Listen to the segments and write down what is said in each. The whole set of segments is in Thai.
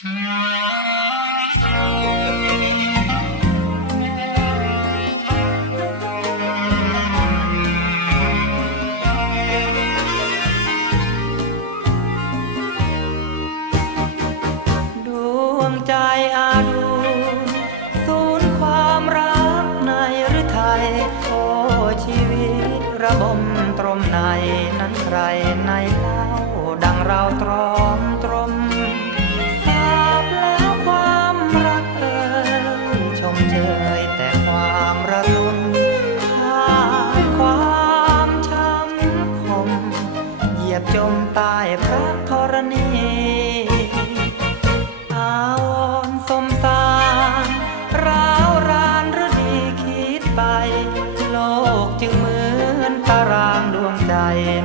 ดวงใจอาดูศูนย์ความรักในหรือไทย โอ้ชีวิตระบมตรมในนั้นใครในเล่าดังเราตรอ ว้พระธรณีอาวรสมสารร้าวรานหรือดีคิดไป โลกจึงเหมือนตารางดวงใจ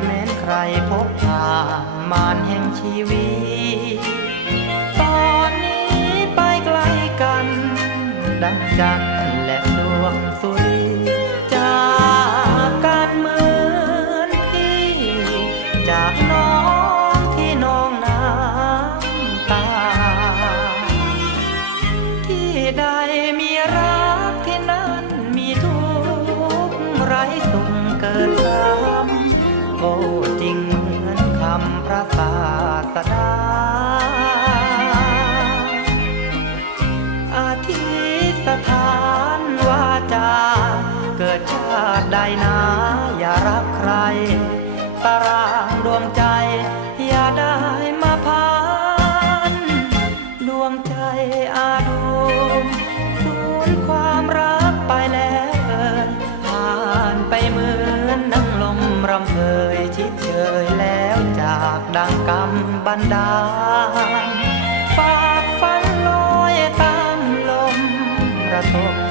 แม้นใครพบผ่านมารแห่งชีวิต ตอนนี้ไปไกลกัน ดังจัน งเกิดซ้ำโอ้จริงเหมือนคำพระศาสดา อาทิสถานว่าจะเกิดชาติใดนะอย่ารักใครตรา ชิดเชยแล้วจากดังกรรมบันดาลฝากฝันลอยตามลมระทม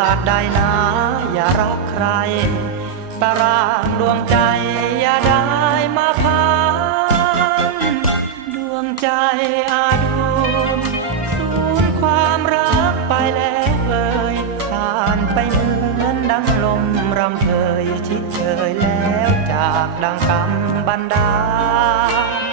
าติใดนะอย่ารักใครตารางดวงใจอย่าได้มาพันดวงใจอาดูสูญความรักไปแล้วเอ่ยผ่านไปเหมือนดังลมรำเพยชิดเชยแล้วจากดังกำบันดาล